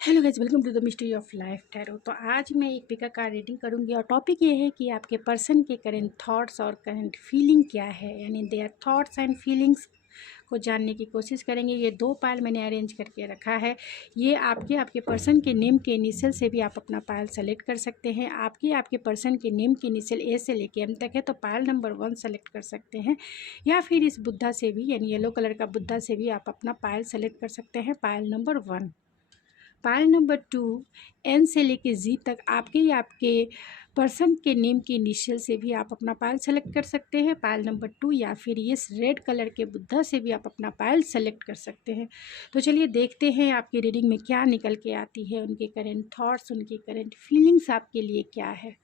Hello guys, welcome to the mystery of life tarot. तो आज मैं एक पिका कार्ड रीडिंग करूंगी और टॉपिक ये है कि आपके पर्सन के करंट थॉट्स और करंट फीलिंग क्या है, यानी देयर थॉट्स एंड फीलिंग्स को जानने की कोशिश करेंगे। ये दो पायल मैंने अरेंज करके रखा है। ये आपके पर्सन के नेम के इनिशियल से भी आप अपना पायल सेलेक्ट कर सकते हैं। आपके पर्सन के नेम के इनिशियल ए से लेके एम तक है तो पायल नंबर 1 सेलेक्ट कर सकते हैं, या फिर इस बुद्धा से भी, यानी येलो कलर का बुद्धा से भी आप अपना पायल सेलेक्ट कर सकते हैं, pile number 1। Pile number 2 N से लेके जी तक आपके पर्सन के नेम के इनिशियल से भी आप अपना पायल सेलेक्ट कर सकते हैं, पायल नंबर 2, या फिर ये रेड कलर के बुद्धा से भी आप अपना पायल सेलेक्ट कर सकते हैं। तो चलिए देखते हैं आपकी रीडिंग में क्या निकल के आती है, उनके करंट थॉट्स, उनके करंट फीलिंग्स आपके लिए क्या है।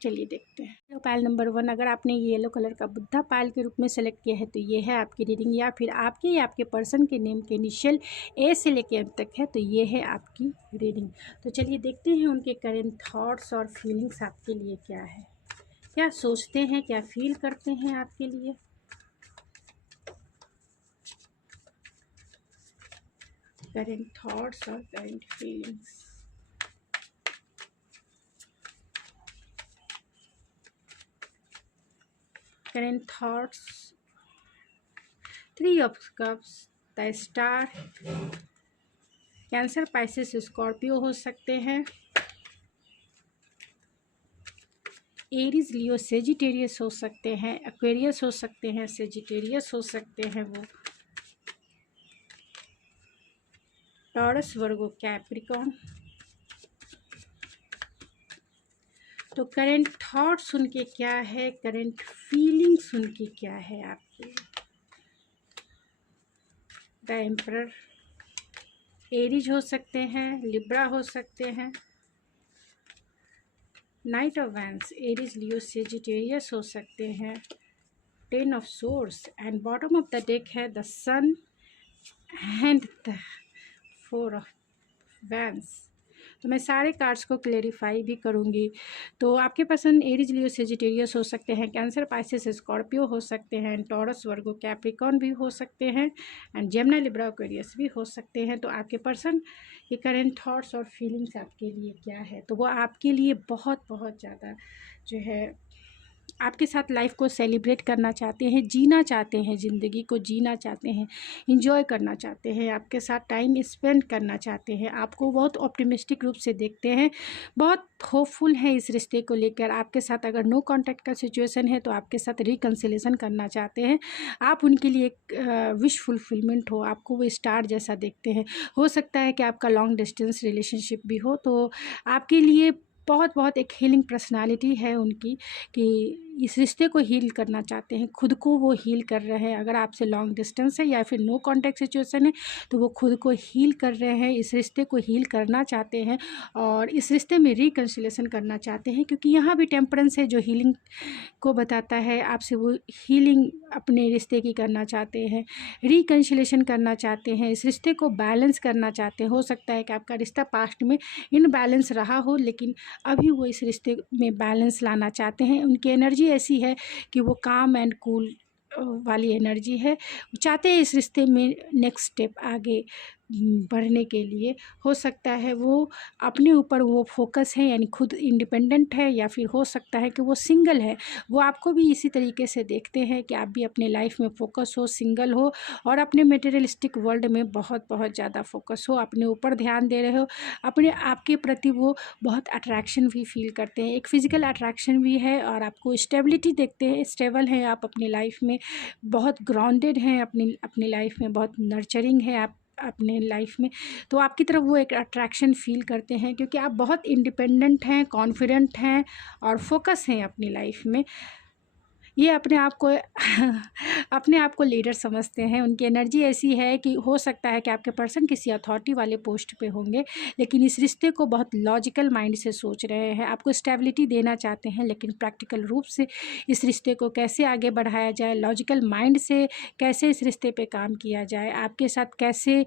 चलिए देखते हैं। तो पायल नंबर 1, अगर आपने ये येलो कलर का बुद्धा पायल के रूप में सेलेक्ट किया है तो ये है आपकी रीडिंग, या फिर आपके पर्सन के नेम के इनिशियल ए से लेके एम तक है तो ये है आपकी रीडिंग। तो चलिए देखते हैं उनके करंट थॉट्स और फीलिंग्स आपके लिए क्या है, क्या सोचते हैं, क्या फील करते हैं आपके लिए। करंट थॉट्स और current feelings. Current thoughts, 3 of cups, the star, cancer, Pisces, Scorpio हो सकते हैं, एरीज, लियो, सेजिटेरियस हो सकते हैं, एक्वेरियस हो सकते हैं, सेजिटेरियस हो सकते हैं वो, टॉरस, वर्गो, कैप्रिकॉर्न। तो करंट थॉट्स उनके क्या है, करंट फीलिंग्स उनकी क्या है आपके। द एम्परर, एरीज हो सकते हैं, लिब्रा हो सकते हैं, knight of wands, Aries, Leo, Sagittarius हो सकते हैं, 10 of swords, and bottom of the deck है the sun and the 4 of wands. तो मैं सारे कार्ड्स को क्लेरिफाई भी करूँगी। तो आपके पसंद एरीज, लियो, सेजिटेरियस हो सकते हैं, कैंसर, पाइसेस, स्कॉर्पियो हो सकते हैं, टॉरस, वर्गो, कैप्रिकॉर्न भी हो सकते हैं, एंड जेमिनी, लिब्रा, एक्वेरियस भी हो सकते हैं। तो आपके पर्सन के करंट थॉट्स और फीलिंग्स आपके लिए क्या है, तो वो आपके लिए बहुत बहुत ज़्यादा जो है आपके साथ लाइफ को सेलिब्रेट करना चाहते हैं, जीना चाहते हैं, ज़िंदगी को जीना चाहते हैं, इंजॉय करना चाहते हैं, आपके साथ टाइम स्पेंड करना चाहते हैं, आपको बहुत ऑप्टिमिस्टिक रूप से देखते हैं, बहुत होपफुल हैं इस रिश्ते को लेकर। आपके साथ अगर नो कांटेक्ट का सिचुएशन है तो आपके साथ रिकन्सिलेशन करना चाहते हैं, आप उनके लिए एक विश फुलफिलमेंट हो, आपको वो स्टार जैसा देखते हैं। हो सकता है कि आपका लॉन्ग डिस्टेंस रिलेशनशिप भी हो, तो आपके लिए बहुत बहुत एक हीलिंग पर्सनालिटी है उनकी, कि इस रिश्ते को हील करना चाहते हैं, खुद को वो हील कर रहे हैं। अगर आपसे लॉन्ग डिस्टेंस है या फिर नो कांटेक्ट सिचुएशन है तो वो खुद को हील कर रहे हैं, इस रिश्ते को हील करना चाहते हैं और इस रिश्ते में रिकन्सिलेशन करना चाहते हैं, क्योंकि यहाँ भी टेम्परेंस है जो हीलिंग को बताता है। आपसे वो हीलिंग अपने रिश्ते की करना चाहते हैं, रिकन्सिलेशन करना चाहते हैं, इस रिश्ते को बैलेंस करना चाहते हैं। हो सकता है कि आपका रिश्ता पास्ट में इनबैलेंस रहा हो, लेकिन अभी वो इस रिश्ते में बैलेंस लाना चाहते हैं। उनकी एनर्जी ऐसी है कि वो काम एंड कूल वाली एनर्जी है, चाहते हैं इस रिश्ते में नेक्स्ट स्टेप आगे बढ़ने के लिए। हो सकता है वो अपने ऊपर वो फोकस है, यानी खुद इंडिपेंडेंट है, या फिर हो सकता है कि वो सिंगल है। वो आपको भी इसी तरीके से देखते हैं कि आप भी अपने लाइफ में फोकस हो, सिंगल हो और अपने मटेरियलिस्टिक वर्ल्ड में बहुत बहुत ज़्यादा फोकस हो, अपने ऊपर ध्यान दे रहे हो, अपने आपके प्रति वो बहुत अट्रैक्शन भी फील करते हैं, एक फिज़िकल अट्रैक्शन भी है, और आपको स्टेबिलिटी देखते हैं, स्टेबल हैं आप अपनी लाइफ में, बहुत ग्राउंडेड हैं अपनी लाइफ में, बहुत नर्चरिंग है आप अपने लाइफ में। तो आपकी तरफ वो एक अट्रैक्शन फील करते हैं, क्योंकि आप बहुत इंडिपेंडेंट हैं, कॉन्फिडेंट हैं और फोकस हैं अपनी लाइफ में। ये अपने आप को लीडर समझते हैं। उनकी एनर्जी ऐसी है कि हो सकता है कि आपके पर्सन किसी अथॉरिटी वाले पोस्ट पे होंगे, लेकिन इस रिश्ते को बहुत लॉजिकल माइंड से सोच रहे हैं, आपको स्टेबिलिटी देना चाहते हैं, लेकिन प्रैक्टिकल रूप से इस रिश्ते को कैसे आगे बढ़ाया जाए, लॉजिकल माइंड से कैसे इस रिश्ते पे काम किया जाए, आपके साथ कैसे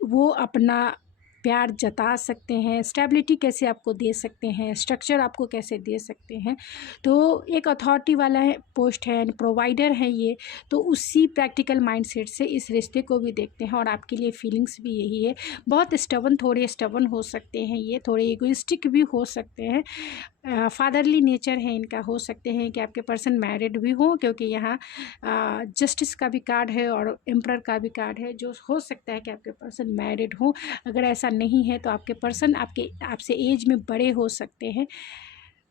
वो अपना प्यार जता सकते हैं, स्टेबिलिटी कैसे आपको दे सकते हैं, स्ट्रक्चर आपको कैसे दे सकते हैं। तो एक अथॉरिटी वाला है, पोस्ट है, प्रोवाइडर है ये, तो उसी प्रैक्टिकल माइंडसेट से इस रिश्ते को भी देखते हैं। और आपके लिए फीलिंग्स भी यही है, बहुत स्टबन, थोड़े स्टबन हो सकते हैं ये, थोड़े इगोइस्टिक भी हो सकते हैं, फादरली नेचर है इनका। हो सकते हैं कि आपके पर्सन मैरिड भी हो, क्योंकि यहाँ जस्टिस का भी कार्ड है और एम्परर का भी कार्ड है, जो हो सकता है कि आपके पर्सन मैरिड हो। अगर ऐसा नहीं है तो आपके पर्सन आपसे एज में बड़े हो सकते हैं।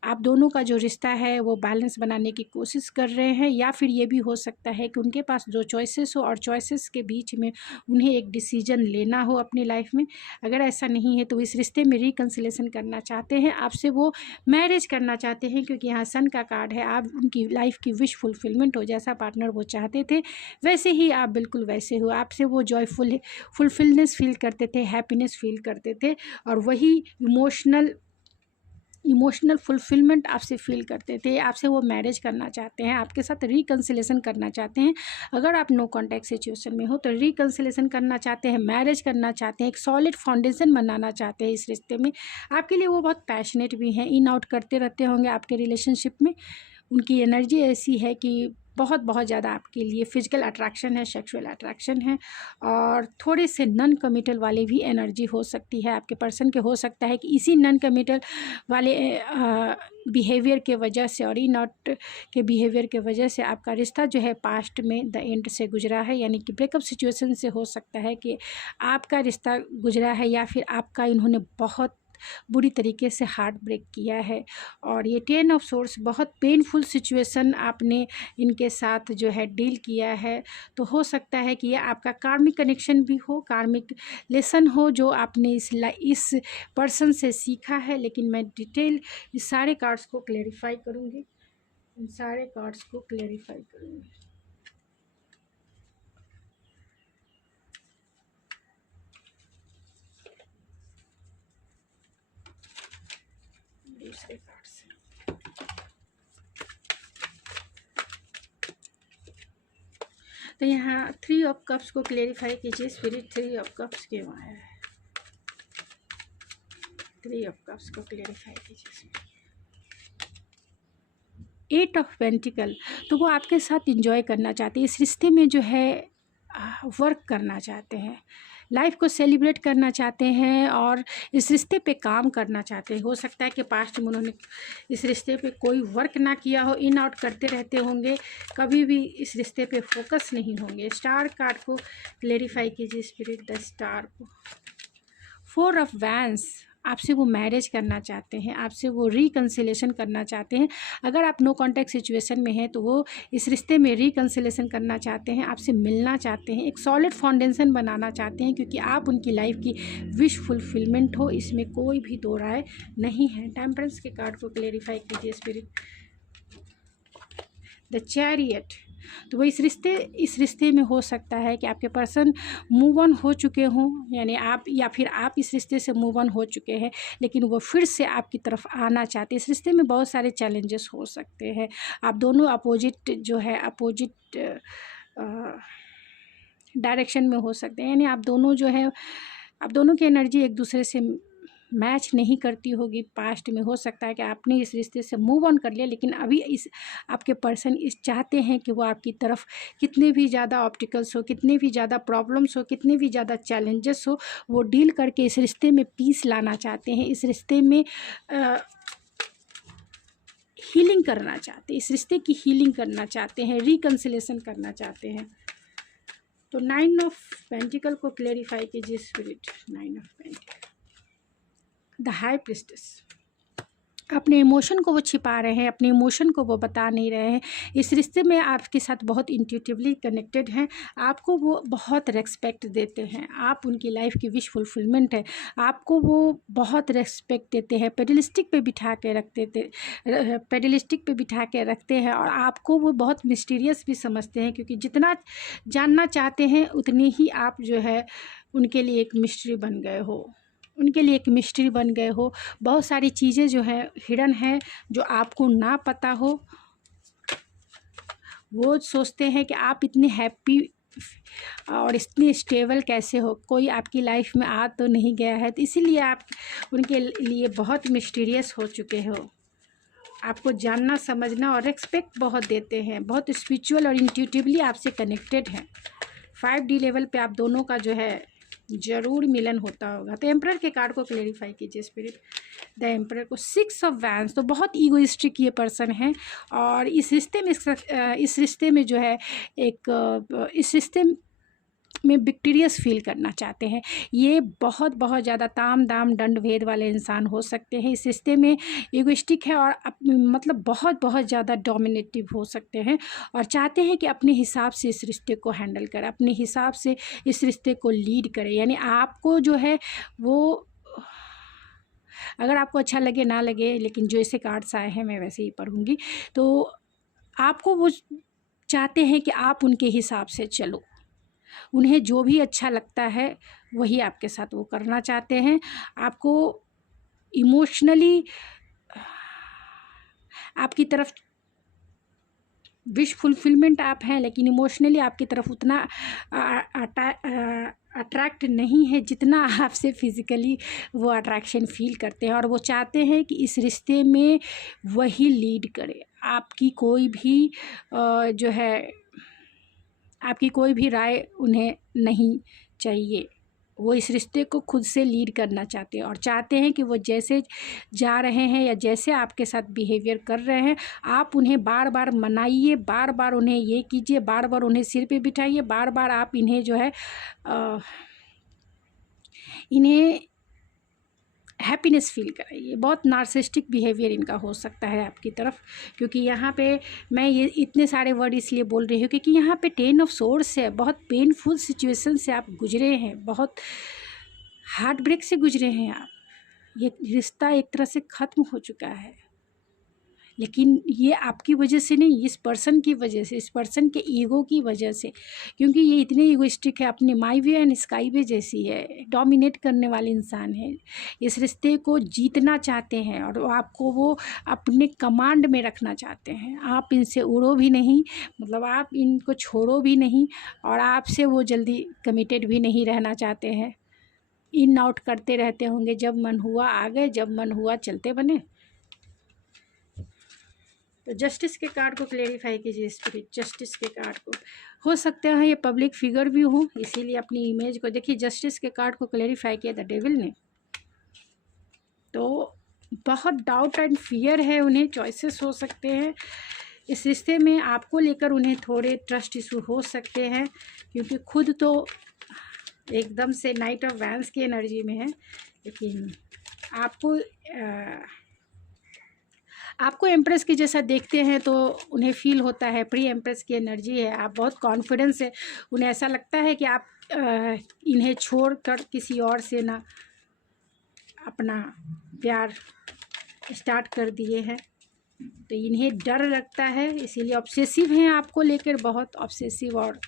आप दोनों का जो रिश्ता है वो बैलेंस बनाने की कोशिश कर रहे हैं, या फिर ये भी हो सकता है कि उनके पास जो चॉइसेस हो और चॉइसेस के बीच में उन्हें एक डिसीजन लेना हो अपनी लाइफ में। अगर ऐसा नहीं है तो इस रिश्ते में रिकंसिलेशन करना चाहते हैं, आपसे वो मैरिज करना चाहते हैं, क्योंकि यहाँ सन का कार्ड है। आप उनकी लाइफ की विश फुलफिलमेंट हो, जैसा पार्टनर वो चाहते थे वैसे ही आप बिल्कुल वैसे हो। आपसे वो जॉयफुल फुलफिलनेस फील करते थे, हैप्पीनेस फील करते थे, और वही इमोशनल फुलफिलमेंट आपसे फील करते थे। आपसे वो मैरिज करना चाहते हैं, आपके साथ रिकंसिलेशन करना चाहते हैं। अगर आप नो कॉन्टैक्ट सिचुएशन में हो तो रिकंसिलेशन करना चाहते हैं, मैरिज करना चाहते हैं, एक सॉलिड फाउंडेशन बनाना चाहते हैं इस रिश्ते में। आपके लिए वो बहुत पैशनेट भी हैं, इन आउट करते रहते होंगे आपके रिलेशनशिप में। उनकी एनर्जी ऐसी है कि बहुत बहुत ज़्यादा आपके लिए फिजिकल अट्रैक्शन है, सेक्सुअल अट्रैक्शन है, और थोड़े से नॉन कमिटल वाले भी एनर्जी हो सकती है आपके पर्सन के। हो सकता है कि इसी नॉन कमिटल वाले बिहेवियर के वजह से और इन आउट के बिहेवियर के वजह से आपका रिश्ता जो है पास्ट में द एंड से गुजरा है, यानी कि ब्रेकअप सिचुएशन से हो सकता है कि आपका रिश्ता गुजरा है, या फिर आपका इन्होंने बहुत बुरी तरीके से हार्ट ब्रेक किया है। और ये 10 ऑफ सोर्स, बहुत पेनफुल सिचुएशन आपने इनके साथ जो है डील किया है। तो हो सकता है कि ये आपका कार्मिक कनेक्शन भी हो, कार्मिक लेसन हो, जो आपने इस पर्सन से सीखा है। लेकिन मैं डिटेल इस सारे कार्ड्स को क्लेरिफाई करूँगी, इन सारे कार्ड्स को क्लेरिफाई करूँगी। दूसरे कार्ड से तो यहाँ 3 ऑफ कप्स को क्लेरिफाई कीजिए। स्पिरिट 3 ऑफ कप्स क्यों आया है? 3 ऑफ कप्स को क्लेरिफाई कीजिए। 8 ऑफ पेंटिकल, तो वो आपके साथ एंजॉय करना चाहते हैं, इस रिश्ते में जो है वर्क करना चाहते हैं, लाइफ को सेलिब्रेट करना चाहते हैं, और इस रिश्ते पे काम करना चाहते हैं। हो सकता है कि पास्ट में उन्होंने इस रिश्ते पे कोई वर्क ना किया हो, इन आउट करते रहते होंगे, कभी भी इस रिश्ते पे फोकस नहीं होंगे। स्टार कार्ड को क्लेरिफाई कीजिए स्पिरिट, द स्टार को। 4 ऑफ वैंस, आपसे वो मैरिज करना चाहते हैं, आपसे वो रिकंसिलेशन करना चाहते हैं। अगर आप नो कॉन्टैक्ट सिचुएशन में हैं तो वो इस रिश्ते में रिकंसिलेशन करना चाहते हैं, आपसे मिलना चाहते हैं, एक सॉलिड फाउंडेशन बनाना चाहते हैं, क्योंकि आप उनकी लाइफ की विश फुलफिलमेंट हो, इसमें कोई भी दो राय नहीं है। टेम्परेंस के कार्ड को क्लेरिफाई कीजिए स्पिरिट, द चैरियट, तो वो इस रिश्ते में हो सकता है कि आपके पर्सन मूव ऑन हो चुके हों, यानी आप, या फिर आप इस रिश्ते से मूव ऑन हो चुके हैं, लेकिन वो फिर से आपकी तरफ आना चाहते हैं। इस रिश्ते में बहुत सारे चैलेंजेस हो सकते हैं, आप दोनों अपोजिट जो है, अपोजिट डायरेक्शन में हो सकते हैं, यानी आप दोनों की एनर्जी एक दूसरे से मैच नहीं करती होगी। पास्ट में हो सकता है कि आपने इस रिश्ते से मूव ऑन कर लिया, लेकिन अभी आपके पर्सन चाहते हैं कि वो आपकी तरफ कितने भी ज़्यादा ऑब्स्टिकल्स हो, कितने भी ज़्यादा प्रॉब्लम्स हो, कितने भी ज़्यादा चैलेंजेस हो, वो डील करके इस रिश्ते में पीस लाना चाहते हैं, इस रिश्ते में हीलिंग करना चाहते हैं, इस रिश्ते की हीलिंग करना चाहते हैं, रिकंसिलेशन करना चाहते हैं। तो 9 ऑफ पेंटिकल को क्लेरिफाई कीजिए spirit, 9 of pentacle, the high priestess, अपने इमोशन को वो छिपा रहे हैं, अपने इमोशन को वो बता नहीं रहे हैं। इस रिश्ते में आपके साथ बहुत इंट्यूटिवली कनेक्टेड हैं, आपको वो बहुत रेस्पेक्ट देते हैं, आप उनकी लाइफ की विश फुलफिलमेंट है, आपको वो बहुत रेस्पेक्ट देते हैं, पेडलिस्टिक पे बिठा के रखते हैं, और आपको वो बहुत मिस्टीरियस भी समझते हैं, क्योंकि जितना जानना चाहते हैं उतनी ही आप जो है उनके लिए एक मिस्ट्री बन गए हो, उनके लिए एक मिस्ट्री बन गए हो। बहुत सारी चीज़ें जो है हिडन है, जो आपको ना पता हो। वो सोचते हैं कि आप इतने हैप्पी और इतने स्टेबल कैसे हो, कोई आपकी लाइफ में आ तो नहीं गया है, तो इसीलिए आप उनके लिए बहुत मिस्टीरियस हो चुके हो। आपको जानना समझना और रिस्पेक्ट बहुत देते हैं, बहुत स्पिरिचुअल और इंट्यूटिवली आपसे कनेक्टेड हैं। 5D लेवल पे आप दोनों का जो है ज़रूर मिलन होता होगा। तो एम्परर के कार्ड को क्लेरिफाई कीजिए स्पिरिट। द एम्परर को 6 ऑफ वैंड्स, तो बहुत ईगोइस्टिक ये पर्सन है और इस रिश्ते में जो है इस रिश्ते में विक्टोरियस फील करना चाहते हैं। ये बहुत ज़्यादा ताम दाम दंड भेद वाले इंसान हो सकते हैं। इस रिश्ते में इगोइस्टिक है और मतलब बहुत ज़्यादा डोमिनेटिव हो सकते हैं और चाहते हैं कि अपने हिसाब से इस रिश्ते को हैंडल करें, अपने हिसाब से इस रिश्ते को लीड करें। यानी आपको जो है वो, अगर आपको अच्छा लगे ना लगे, लेकिन जैसे कार्ड्स आए हैं मैं वैसे ही पढ़ूंगी, तो आपको वो चाहते हैं कि आप उनके हिसाब से चलो। उन्हें जो भी अच्छा लगता है वही आपके साथ वो करना चाहते हैं। आपको इमोशनली आपकी तरफ विश फुलफिलमेंट आप हैं, लेकिन इमोशनली आपकी तरफ उतना अट्रैक्ट नहीं है जितना आपसे फिज़िकली वो अट्रैक्शन फील करते हैं। और वो चाहते हैं कि इस रिश्ते में वही लीड करे। आपकी कोई भी जो है आपकी कोई भी राय उन्हें नहीं चाहिए। वो इस रिश्ते को खुद से लीड करना चाहते हैं और चाहते हैं कि वो जैसे जा रहे हैं या जैसे आपके साथ बिहेवियर कर रहे हैं, आप उन्हें बार बार मनाइए, बार बार उन्हें ये कीजिए, बार बार उन्हें सिर पे बिठाइए, बार बार आप इन्हें जो है इन्हें हैप्पीनेस फील कराइए। बहुत नार्सिस्टिक बिहेवियर इनका हो सकता है आपकी तरफ, क्योंकि यहाँ पे मैं ये इतने सारे वर्ड इसलिए बोल रही हूँ क्योंकि यहाँ पे 10 ऑफ सोर्स है। बहुत पेनफुल सिचुएशन से आप गुजरे हैं, बहुत हार्ट ब्रेक से गुजरे हैं आप। ये रिश्ता एक तरह से ख़त्म हो चुका है, लेकिन ये आपकी वजह से नहीं, इस पर्सन की वजह से, इस पर्सन के ईगो की वजह से, क्योंकि ये इतने ईगोइस्टिक है, अपने माई वे एंड स्काई वे जैसी है, डोमिनेट करने वाले इंसान है। इस रिश्ते को जीतना चाहते हैं और आपको वो अपने कमांड में रखना चाहते हैं। आप इनसे उड़ो भी नहीं, मतलब आप इनको छोड़ो भी नहीं, और आपसे वो जल्दी कमिटेड भी नहीं रहना चाहते हैं। इन आउट करते रहते होंगे, जब मन हुआ आ गए, जब मन हुआ चलते बने। तो जस्टिस के कार्ड को क्लेरिफाई कीजिए स्पिरिट। जस्टिस के कार्ड को, हो सकते हैं ये पब्लिक फिगर भी हो, इसीलिए अपनी इमेज को देखिए। जस्टिस के कार्ड को क्लेरिफाई किया द डेविल ने। तो बहुत डाउट एंड फियर है उन्हें, चॉइसेस हो सकते हैं इस रिश्ते में। आपको लेकर उन्हें थोड़े ट्रस्ट इशू हो सकते हैं, क्योंकि खुद तो एकदम से नाइट ऑफ वैंड्स की एनर्जी में है, लेकिन आपको एम्प्रेस के जैसा देखते हैं तो उन्हें फील होता है प्री एम्प्रेस की एनर्जी है। आप बहुत कॉन्फिडेंस है, उन्हें ऐसा लगता है कि आप इन्हें छोड़कर किसी और से ना अपना प्यार स्टार्ट कर दिए हैं, तो इन्हें डर लगता है, इसीलिए ऑब्सेसिव हैं आपको लेकर, बहुत ऑब्सेसिव और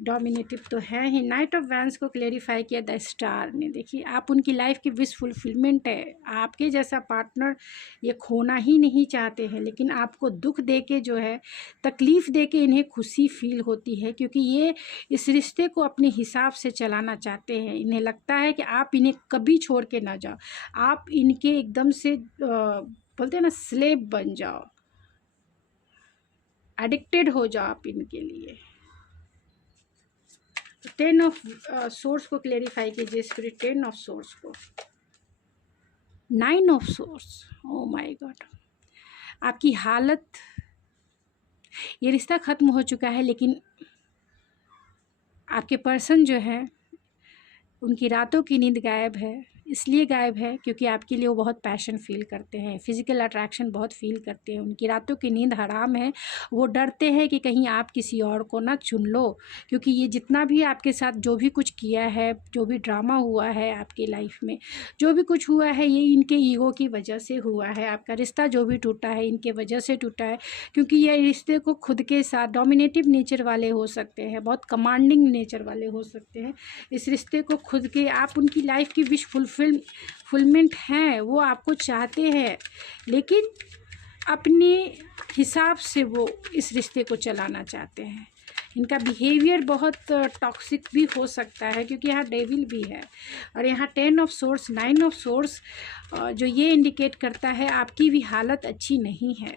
डोमिनेटिव तो है ही। नाइट ऑफ वैंड्स को क्लेरिफाई किया द स्टार ने। देखिए आप उनकी लाइफ की विश फुलफिलमेंट है। आपके जैसा पार्टनर ये खोना ही नहीं चाहते हैं, लेकिन आपको दुख दे के जो है, तकलीफ़ दे के इन्हें खुशी फील होती है, क्योंकि ये इस रिश्ते को अपने हिसाब से चलाना चाहते हैं। इन्हें लगता है कि आप इन्हें कभी छोड़ के ना जाओ, आप इनके एकदम से बोलते हैं ना स्लेव बन जाओ, एडिक्टेड हो जाओ आप इनके लिए। 10 ऑफ सोर्स को क्लेरिफाई कीजिए स्पिरिट। 10 ऑफ सोर्स को, 9 of source, O my God. आपकी हालत, ये रिश्ता ख़त्म हो चुका है, लेकिन आपके पर्सन जो है उनकी रातों की नींद गायब है। इसलिए गायब है क्योंकि आपके लिए वो बहुत पैशन फील करते हैं, फिज़िकल अट्रैक्शन बहुत फील करते हैं। उनकी रातों की नींद हराम है। वो डरते हैं कि कहीं आप किसी और को ना चुन लो, क्योंकि ये जितना भी आपके साथ जो भी कुछ किया है, जो भी ड्रामा हुआ है आपकी लाइफ में, जो भी कुछ हुआ है, ये इनके ईगो की वजह से हुआ है। आपका रिश्ता जो भी टूटा है इनके वजह से टूटा है, क्योंकि ये रिश्ते को खुद के साथ डोमिनेटिव नेचर वाले हो सकते हैं, बहुत कमांडिंग नेचर वाले हो सकते हैं। इस रिश्ते को खुद के, आप उनकी लाइफ की विश फुलफिलमेंट हैं, वो आपको चाहते हैं, लेकिन अपने हिसाब से वो इस रिश्ते को चलाना चाहते हैं। इनका बिहेवियर बहुत टॉक्सिक भी हो सकता है, क्योंकि यहाँ डेविल भी है और यहाँ 10 ऑफ सोर्स, 9 ऑफ सोर्स, जो ये इंडिकेट करता है आपकी भी हालत अच्छी नहीं है।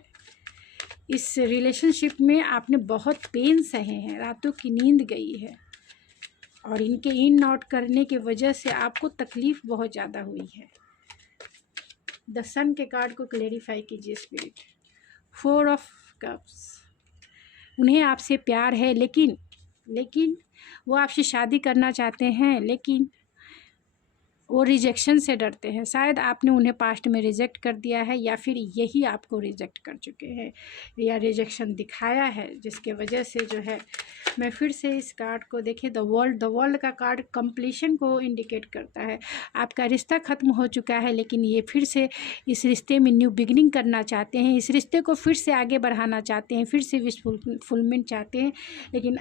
इस रिलेशनशिप में आपने बहुत पेन सहे हैं, रातों की नींद गई है और इनके इन आउट करने की वजह से आपको तकलीफ़ बहुत ज़्यादा हुई है। द सन के कार्ड को क्लेरिफाई कीजिए स्पिरिट। 4 ऑफ कप्स, उन्हें आपसे प्यार है, लेकिन वो आपसे शादी करना चाहते हैं, लेकिन वो रिजेक्शन से डरते हैं। शायद आपने उन्हें पास्ट में रिजेक्ट कर दिया है या फिर यही आपको रिजेक्ट कर चुके हैं या रिजेक्शन दिखाया है, जिसके वजह से जो है, मैं फिर से इस कार्ड को देखें, द वर्ल्ड का कार्ड कंप्लीशन को इंडिकेट करता है। आपका रिश्ता ख़त्म हो चुका है, लेकिन ये फिर से इस रिश्ते में न्यू बिगिनिंग करना चाहते हैं, इस रिश्ते को फिर से आगे बढ़ाना चाहते हैं, फिर से विश फुलफिलमेंट चाहते हैं, लेकिन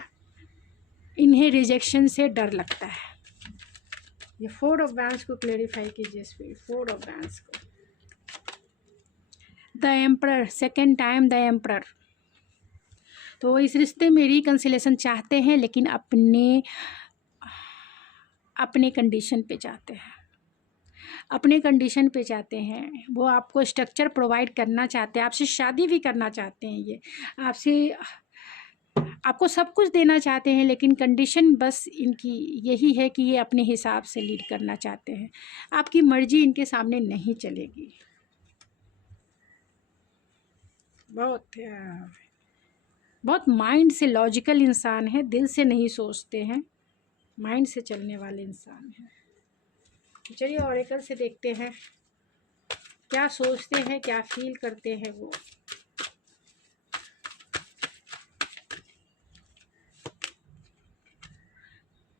इन्हें रिजेक्शन से डर लगता है। ये 4 ऑफ वैंड्स को क्लेरिफाई कीजिए स्पिरिट। 4 ऑफ वैंड्स को, the emperor, second time the emperor. तो इस रिश्ते में रिकंसिलेशन चाहते हैं, लेकिन अपने कंडीशन पे चाहते हैं, अपने कंडीशन पे चाहते हैं। वो आपको स्ट्रक्चर प्रोवाइड करना चाहते हैं, आपसे शादी भी करना चाहते हैं, ये आपको सब कुछ देना चाहते हैं, लेकिन कंडीशन बस इनकी यही है कि ये अपने हिसाब से लीड करना चाहते हैं। आपकी मर्जी इनके सामने नहीं चलेगी। बहुत माइंड से लॉजिकल इंसान है, दिल से नहीं सोचते हैं, माइंड से चलने वाले इंसान हैं। चलिए ऑरेकल से देखते हैं क्या सोचते हैं, क्या फील करते हैं वो।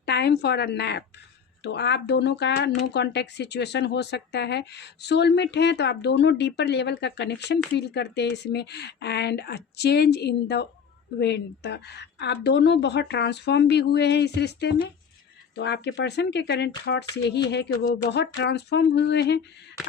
Time for a nap. तो आप दोनों का नो कॉन्टैक्ट सिचुएशन हो सकता है। सोलमेट हैं तो आप दोनों डीपर लेवल का कनेक्शन फील करते हैं इसमें। And a change in the wind, आप दोनों बहुत ट्रांसफॉर्म भी हुए हैं इस रिश्ते में। तो आपके पर्सन के करंट थॉट्स यही है कि वो बहुत ट्रांसफॉर्म हुए हैं,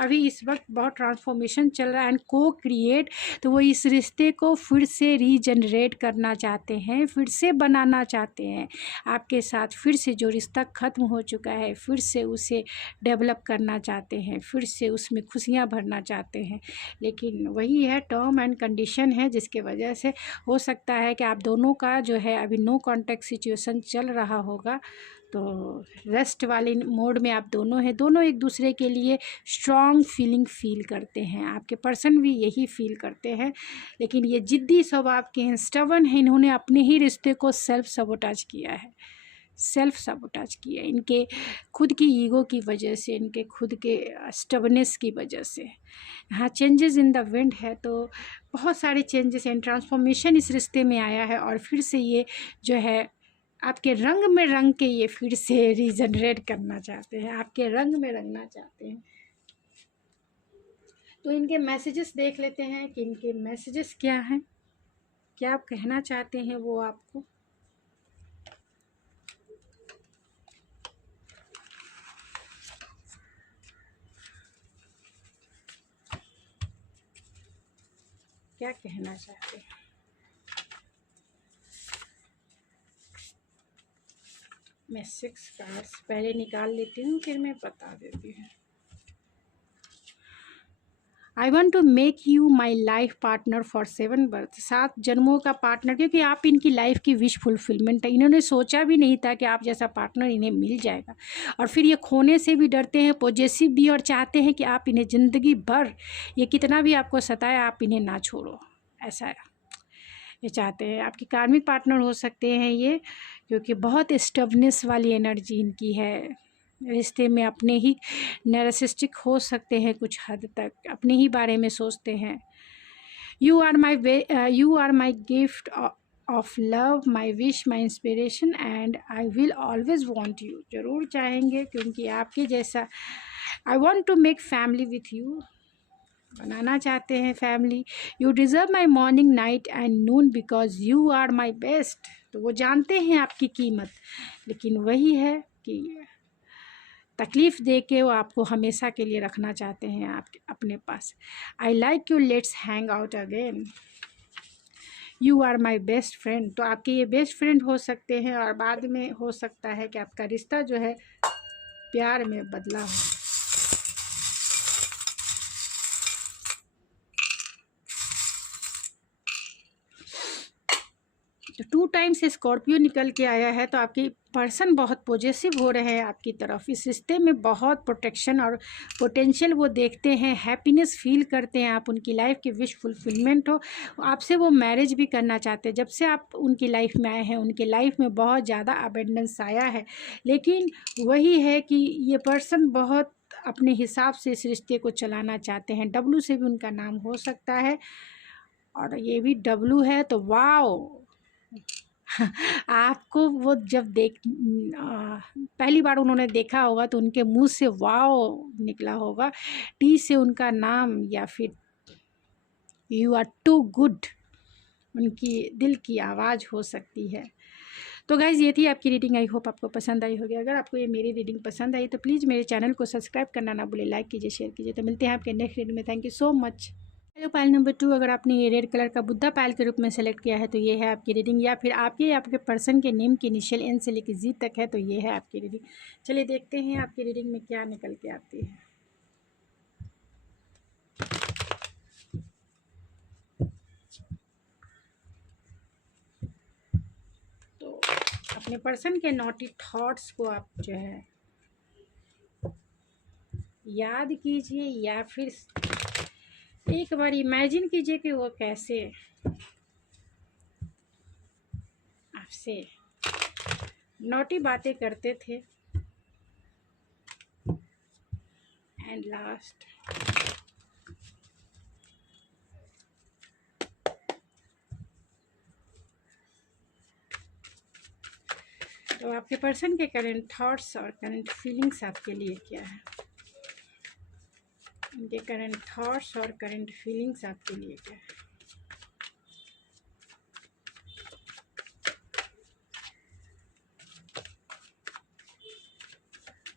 अभी इस वक्त बहुत ट्रांसफॉर्मेशन चल रहा है एंड को क्रिएट। तो वो इस रिश्ते को फिर से रीजनरेट करना चाहते हैं, फिर से बनाना चाहते हैं आपके साथ। फिर से जो रिश्ता ख़त्म हो चुका है फिर से उसे डेवलप करना चाहते हैं, फिर से उसमें खुशियाँ भरना चाहते हैं। लेकिन वही है, टर्म एंड कंडीशन है, जिसके वजह से हो सकता है कि आप दोनों का जो है अभी नो कॉन्टैक्ट सिचुएशन चल रहा होगा। तो रेस्ट वाले मोड में आप दोनों हैं, दोनों एक दूसरे के लिए स्ट्रॉन्ग फीलिंग फील करते हैं। आपके पर्सन भी यही फील करते हैं, लेकिन ये जिद्दी स्वभाव के हैं, स्टबर्न हैं। इन्होंने अपने ही रिश्ते को सेल्फ सबोटाज किया है, सेल्फ सबोटाज किया इनके खुद की ईगो की वजह से, इनके खुद के स्टबनेस की वजह से। हाँ, चेंजेस इन द विंड है, तो बहुत सारे चेंजेस एंड ट्रांसफॉर्मेशन इस रिश्ते में आया है और फिर से ये जो है आपके रंग में रंग के ये फिर से रीजनरेट करना चाहते हैं, आपके रंग में रंगना चाहते हैं। तो इनके मैसेजेस देख लेते हैं कि इनके मैसेजेस क्या हैं, क्या आप कहना चाहते हैं वो आपको। क्या कहना चाहते हैं। मैं 6 कार्ड्स पहले निकाल लेती हूँ, फिर मैं बता देती हूँ। I want to make you my life partner for 7 birth, 7 जन्मों का पार्टनर, क्योंकि आप इनकी लाइफ की विश फुलफिलमेंट है। इन्होंने सोचा भी नहीं था कि आप जैसा पार्टनर इन्हें मिल जाएगा, और फिर ये खोने से भी डरते हैं, पॉजेसिव भी, और चाहते हैं कि आप इन्हें ज़िंदगी भर, ये कितना भी आपको सताए, आप इन्हें ना छोड़ो, ऐसा ये चाहते हैं। आपकी कार्मिक पार्टनर हो सकते हैं ये, क्योंकि बहुत स्टबनेस वाली एनर्जी इनकी है। रिश्ते में अपने ही नैर्सिस्टिक हो सकते हैं, कुछ हद तक अपने ही बारे में सोचते हैं। You are my gift of love, my wish, my inspiration and I will always want you, ज़रूर चाहेंगे क्योंकि आपके जैसा। I want to make family with you, बनाना चाहते हैं family. You deserve my morning, night and noon because you are my best. तो वो जानते हैं आपकी कीमत, लेकिन वही है कि तकलीफ़ दे के वो आपको हमेशा के लिए रखना चाहते हैं आप अपने पास। I like you, let's hang out again. You are my best friend. तो आपके ये बेस्ट फ्रेंड हो सकते हैं और बाद में हो सकता है कि आपका रिश्ता जो है प्यार में बदला हो। तो 2 टाइम्स स्कॉर्पियो निकल के आया है, तो आपकी पर्सन बहुत पॉजिटिव हो रहे हैं आपकी तरफ। इस रिश्ते में बहुत प्रोटेक्शन और पोटेंशियल वो देखते हैं, हैप्पीनेस फील करते हैं, आप उनकी लाइफ की विश फुलफिलमेंट हो। आपसे वो मैरिज भी करना चाहते हैं। जब से आप उनकी लाइफ में आए हैं उनकी लाइफ में बहुत ज़्यादा अबेंडेंस आया है, लेकिन वही है कि ये पर्सन बहुत अपने हिसाब से इस रिश्ते को चलाना चाहते हैं। डब्लू से भी उनका नाम हो सकता है और ये भी डब्लू है, तो वाओ आपको वो जब पहली बार उन्होंने देखा होगा तो उनके मुंह से वाओ निकला होगा। टी से उनका नाम या फिर यू आर टू गुड उनकी दिल की आवाज़ हो सकती है। तो गाइज़ ये थी आपकी रीडिंग। आई होप आपको पसंद आई होगी। अगर आपको ये मेरी रीडिंग पसंद आई तो प्लीज़ मेरे चैनल को सब्सक्राइब करना ना भूलें, लाइक कीजिए, शेयर कीजिए। तो मिलते हैं आपके नेक्स्ट रीडिंग में। Thank you so much. Hello Payal number 2, अगर आपने ये रेड कलर का बुद्धा पायल के रूप में सेलेक्ट किया है तो ये है आपकी रीडिंग, या फिर आपके पर्सन के नेम की इनिशियल एन से लेकर जी तक है तो ये है आपकी रीडिंग। चलिए देखते हैं आपकी रीडिंग में क्या निकल के आती है। तो अपने पर्सन के नॉटी थॉट्स को आप जो है याद कीजिए, या फिर एक बार इमेजिन कीजिए कि वो कैसे आपसे नॉटी बातें करते थे। एंड लास्ट तो आपके पर्सन के करंट थॉट्स और करंट फीलिंग्स आपके लिए क्या है। उनके करंट थॉट्स और करंट फीलिंग्स आपके लिए क्या है।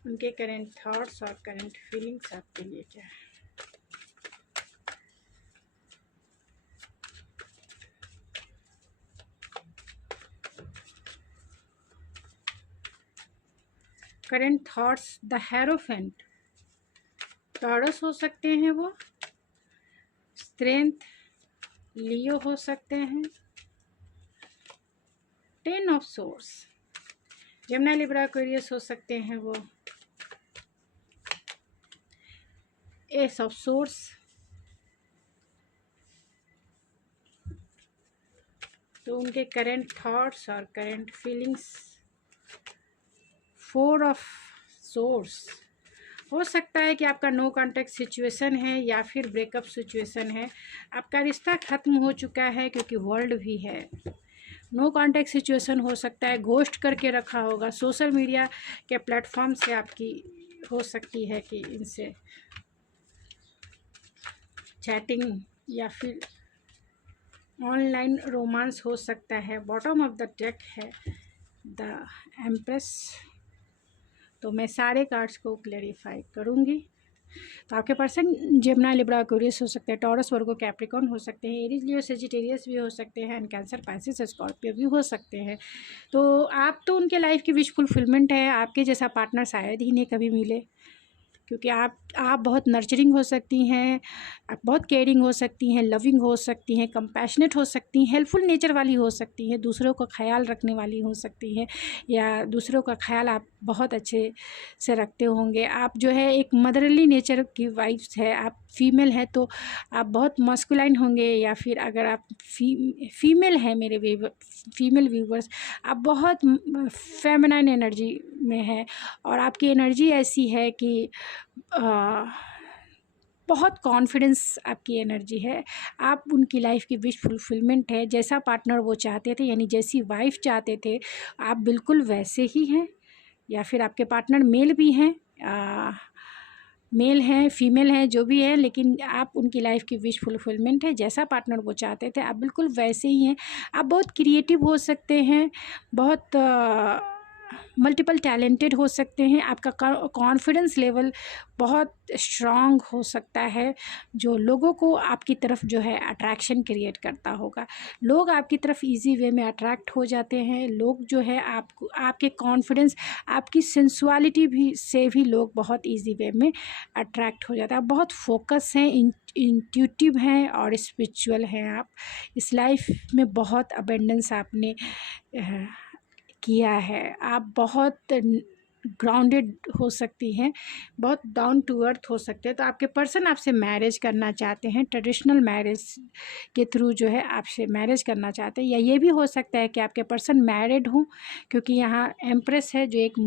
उनके करंट थॉट्स और करंट फीलिंग्स आपके लिए क्या है। Current thoughts the hierophant, taurus हो सकते हैं वो, स्ट्रेंथ लियो हो सकते हैं, 10 of source Gemini Libra Aquarius हो सकते हैं वो, एस ऑफ सोर्स, तो उनके करंट थॉट्स और करंट फीलिंग्स, 4 ऑफ सोर्स। हो सकता है कि आपका नो कॉन्टैक्ट सिचुएशन है या फिर ब्रेकअप सिचुएशन है, आपका रिश्ता ख़त्म हो चुका है क्योंकि वर्ल्ड भी है। नो कॉन्टैक्ट सिचुएशन हो सकता है, घोस्ट करके रखा होगा, सोशल मीडिया के प्लेटफॉर्म से आपकी हो सकती है कि इनसे चैटिंग या फिर ऑनलाइन रोमांस हो सकता है। बॉटम ऑफ द डेक है द एम्प्रेस। तो मैं सारे कार्ड्स को क्लैरिफाई करूँगी। तो आपके पर्सन जेमिनी लिब्रा एक्वेरियस हो सकते हैं, टॉरस वर्गो कैप्रिकॉर्न हो सकते हैं, एरीज लियो सेजिटेरियस भी हो सकते हैं, एंड कैंसर पाइसिस स्कॉर्पियो भी हो सकते हैं। तो आप तो उनके लाइफ की विश फुलफिलमेंट है। आपके जैसा पार्टनर शायद ही नहीं कभी मिले, क्योंकि आप बहुत नर्चरिंग हो सकती हैं, आप बहुत केयरिंग हो सकती हैं, लविंग हो सकती हैं, कंपैशनेट हो सकती हैं, हेल्पफुल नेचर वाली हो सकती हैं, दूसरों का ख्याल रखने वाली हो सकती हैं, या दूसरों का ख्याल आप बहुत अच्छे से रखते होंगे। आप जो है एक मदरली नेचर की वाइफ्स है। आप फीमेल है तो आप बहुत मस्कुलाइन होंगे, या फिर अगर आप फीमेल हैं मेरे फीमेल व्यूवर्स, आप बहुत फेमिनाइन एनर्जी में है, और आपकी एनर्जी ऐसी है कि बहुत कॉन्फिडेंस आपकी एनर्जी है। आप उनकी लाइफ की विश फुलफिलमेंट है। जैसा पार्टनर वो चाहते थे, यानी जैसी वाइफ चाहते थे, आप बिल्कुल वैसे ही हैं। या फिर आपके पार्टनर मेल भी हैं, मेल हैं, फीमेल हैं, जो भी है, लेकिन आप उनकी लाइफ की विश फुलफिलमेंट है। जैसा पार्टनर वो चाहते थे आप बिल्कुल वैसे ही हैं। आप बहुत क्रिएटिव हो सकते हैं, बहुत मल्टीपल टैलेंटेड हो सकते हैं, आपका कॉन्फिडेंस लेवल बहुत स्ट्रांग हो सकता है, जो लोगों को आपकी तरफ जो है अट्रैक्शन क्रिएट करता होगा। लोग आपकी तरफ इजी वे में अट्रैक्ट हो जाते हैं। लोग जो है आपको, आपके कॉन्फिडेंस, आपकी सेंसुअलिटी भी से भी लोग बहुत इजी वे में अट्रैक्ट हो जाते हैं। आप बहुत फोकस हैं, इंट्यूटिव हैं और स्पिरिचुअल हैं। आप इस लाइफ में बहुत अबेंडेंस आपने किया है। आप बहुत ग्राउंडेड हो सकती हैं, बहुत डाउन टू अर्थ हो सकते हैं। तो आपके पर्सन आपसे मैरिज करना चाहते हैं, ट्रेडिशनल मैरिज के थ्रू जो है आपसे मैरिज करना चाहते हैं। या ये भी हो सकता है कि आपके पर्सन मैरिड हों, क्योंकि यहाँ एम्प्रेस है जो एक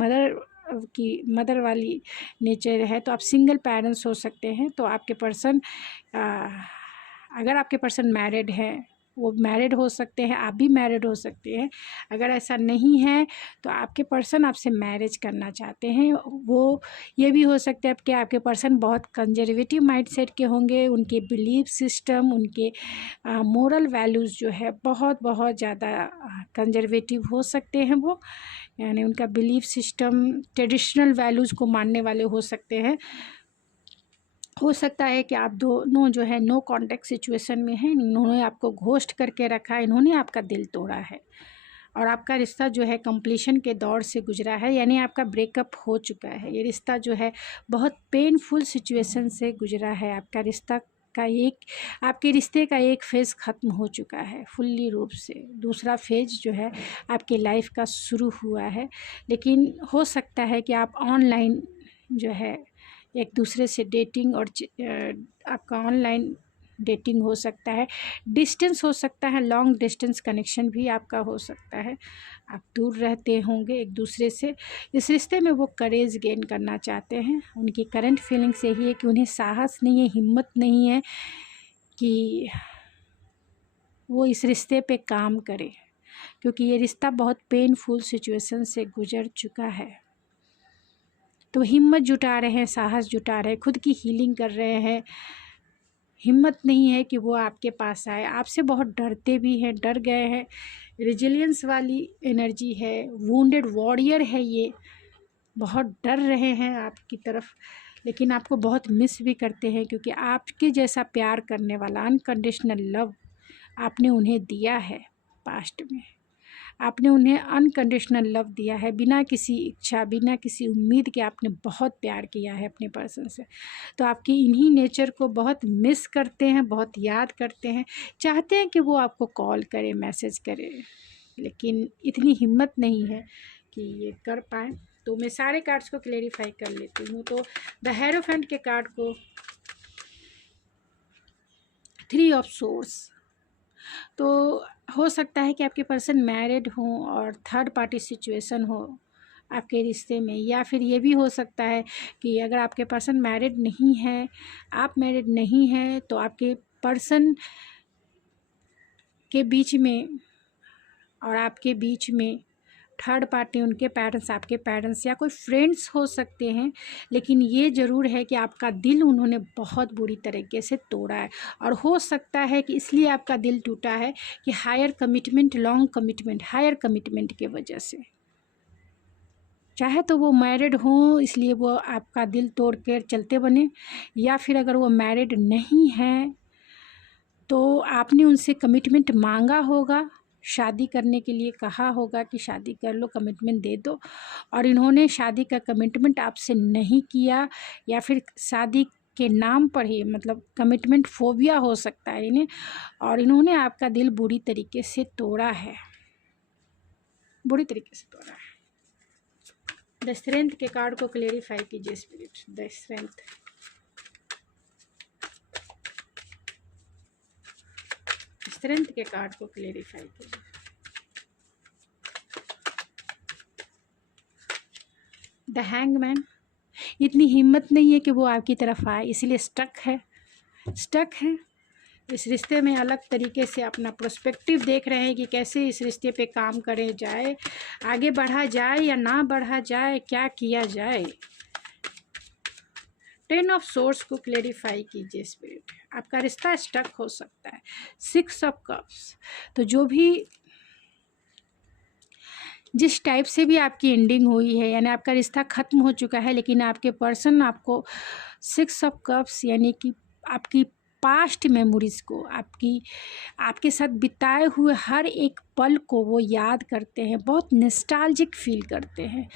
मदर वाली नेचर है। तो आप सिंगल पेरेंट्स हो सकते हैं। तो आपके पर्सन, अगर आपके पर्सन मैरिड हैं, वो मैरिड हो सकते हैं, आप भी मैरिड हो सकते हैं। अगर ऐसा नहीं है तो आपके पर्सन आपसे मैरिज करना चाहते हैं। वो ये भी हो सकता है कि आपके पर्सन बहुत कंजर्वेटिव माइंडसेट के होंगे, उनके बिलीफ सिस्टम, उनके मोरल वैल्यूज़ जो है बहुत बहुत ज़्यादा कंजर्वेटिव हो सकते हैं वो, यानी उनका बिलीफ सिस्टम ट्रेडिशनल वैल्यूज़ को मानने वाले हो सकते हैं। हो सकता है कि आप दोनों जो है नो कॉन्टैक्ट सिचुएशन में हैं, इन्होंने आपको घोस्ट करके रखा है, इन्होंने आपका दिल तोड़ा है और आपका रिश्ता जो है कंप्लीशन के दौर से गुजरा है, यानी आपका ब्रेकअप हो चुका है। ये रिश्ता जो है बहुत पेनफुल सिचुएशन से गुजरा है। आपका रिश्ता का आपके रिश्ते का एक फेज़ ख़त्म हो चुका है फुल्ली रूप से। दूसरा फेज़ जो है आपके लाइफ का शुरू हुआ है। लेकिन हो सकता है कि आप ऑनलाइन जो है एक दूसरे से डेटिंग और आपका ऑनलाइन डेटिंग हो सकता है, डिस्टेंस हो सकता है, लॉन्ग डिस्टेंस कनेक्शन भी आपका हो सकता है। आप दूर रहते होंगे एक दूसरे से। इस रिश्ते में वो करेज गेन करना चाहते हैं। उनकी करंट फीलिंग्स यही है कि उन्हें साहस नहीं है, हिम्मत नहीं है कि वो इस रिश्ते पे काम करें, क्योंकि ये रिश्ता बहुत पेनफुल सिचुएशन से गुजर चुका है। तो हिम्मत जुटा रहे हैं, साहस जुटा रहे हैं, खुद की हीलिंग कर रहे हैं। हिम्मत नहीं है कि वो आपके पास आए, आपसे बहुत डरते भी हैं, डर गए हैं। रेजिलियंस वाली एनर्जी है, वुंडेड वॉरियर है ये, बहुत डर रहे हैं आपकी तरफ, लेकिन आपको बहुत मिस भी करते हैं, क्योंकि आपके जैसा प्यार करने वाला अनकंडीशनल लव आपने उन्हें दिया है। पास्ट में आपने उन्हें अनकंडीशनल लव दिया है, बिना किसी इच्छा, बिना किसी उम्मीद के आपने बहुत प्यार किया है अपने पर्सन से। तो आपकी इन्हीं नेचर को बहुत मिस करते हैं, बहुत याद करते हैं, चाहते हैं कि वो आपको कॉल करे, मैसेज करे, लेकिन इतनी हिम्मत नहीं है कि ये कर पाए। तो मैं सारे कार्ड्स को क्लेरिफाई कर लेती हूँ। तो द हेरोफेंट के कार्ड को 3 ऑफ सोर्स, तो हो सकता है कि आपके पर्सन मैरिड हों और थर्ड पार्टी सिचुएशन हो आपके रिश्ते में, या फिर ये भी हो सकता है कि अगर आपके पर्सन मैरिड नहीं है, आप मैरिड नहीं हैं, तो आपके पर्सन के बीच में और आपके बीच में थर्ड पार्टी, उनके पेरेंट्स, आपके पेरेंट्स या कोई फ्रेंड्स हो सकते हैं। लेकिन ये ज़रूर है कि आपका दिल उन्होंने बहुत बुरी तरीके से तोड़ा है, और हो सकता है कि इसलिए आपका दिल टूटा है कि higher commitment, long commitment, higher commitment के वजह से। चाहे तो वो मैरिड हों इसलिए वो आपका दिल तोड़ कर चलते बने, या फिर अगर वो मैरिड नहीं हैं तो आपने उनसे कमिटमेंट मांगा होगा, शादी करने के लिए कहा होगा कि शादी कर लो, कमिटमेंट दे दो, और इन्होंने शादी का कमिटमेंट आपसे नहीं किया, या फिर शादी के नाम पर ही, मतलब कमिटमेंट फोबिया हो सकता है इन्हें, और इन्होंने आपका दिल बुरी तरीके से तोड़ा है, बुरी तरीके से तोड़ा है। द स्ट्रेंथ के कार्ड को क्लेरिफाई कीजिए स्पिरिट। द स्ट्रेंथ, स्ट्रेंथ के कार्ड को क्लेरिफाई कीजिए। द हैंगमैन, इतनी हिम्मत नहीं है कि वो आपकी तरफ आए, इसलिए स्टक है इस रिश्ते में। अलग तरीके से अपना प्रोस्पेक्टिव देख रहे हैं कि कैसे इस रिश्ते पे काम करे जाए, आगे बढ़ा जाए या ना बढ़ा जाए, क्या किया जाए। 10 ऑफ सोर्स को क्लेरिफाई कीजिए स्पिरिट। आपका रिश्ता स्टक हो सकता है। 6 ऑफ कप्स, तो जो भी जिस टाइप से भी आपकी एंडिंग हुई है, यानी आपका रिश्ता ख़त्म हो चुका है, लेकिन आपके पर्सन आपको 6 ऑफ कप्स यानी कि आपकी पास्ट मेमोरीज़ को, आपके साथ बिताए हुए हर एक पल को वो याद करते हैं, बहुत नॉस्टैल्जिक फील करते हैं।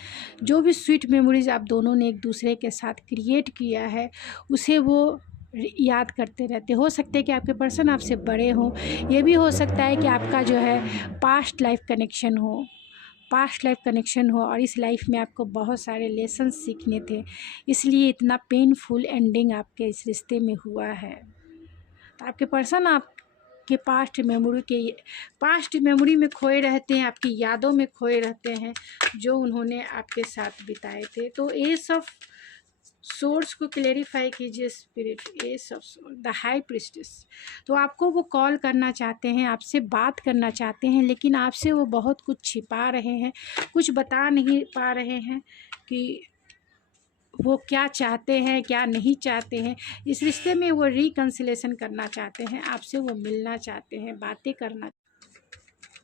जो भी स्वीट मेमोरीज़ आप दोनों ने एक दूसरे के साथ क्रिएट किया है, उसे वो याद करते रहते। हो सकता है कि आपके पर्सन आपसे बड़े हों, ये भी हो सकता है कि आपका जो है पास्ट लाइफ कनेक्शन हो और इस लाइफ में आपको बहुत सारे लेसन सीखने थे, इसलिए इतना पेनफुल एंडिंग आपके इस रिश्ते में हुआ है। तो आपके पर्सन आपके पास्ट मेमोरी में खोए रहते हैं, आपकी यादों में खोए रहते हैं जो उन्होंने आपके साथ बिताए थे। तो एस ऑफ सोर्स को क्लेरिफाई कीजिए spirit. S of source, the high priestess. तो आपको वो कॉल करना चाहते हैं, आपसे बात करना चाहते हैं, लेकिन आपसे वो बहुत कुछ छिपा रहे हैं, कुछ बता नहीं पा रहे हैं कि वो क्या चाहते हैं, क्या नहीं चाहते हैं। इस रिश्ते में वो रिकन्सिलेशन करना चाहते हैं, आपसे वो मिलना चाहते हैं, बातें करना,